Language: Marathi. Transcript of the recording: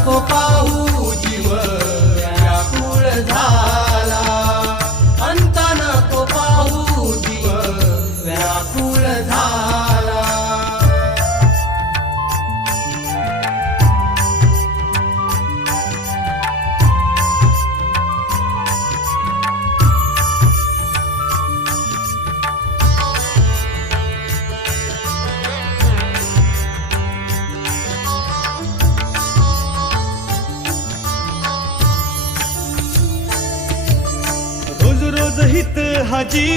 नको पाहू जीव व्याकुळ झाला, अंत नको पाहू जीव व्याकुळ झाला. रोज रोज हित हा जीव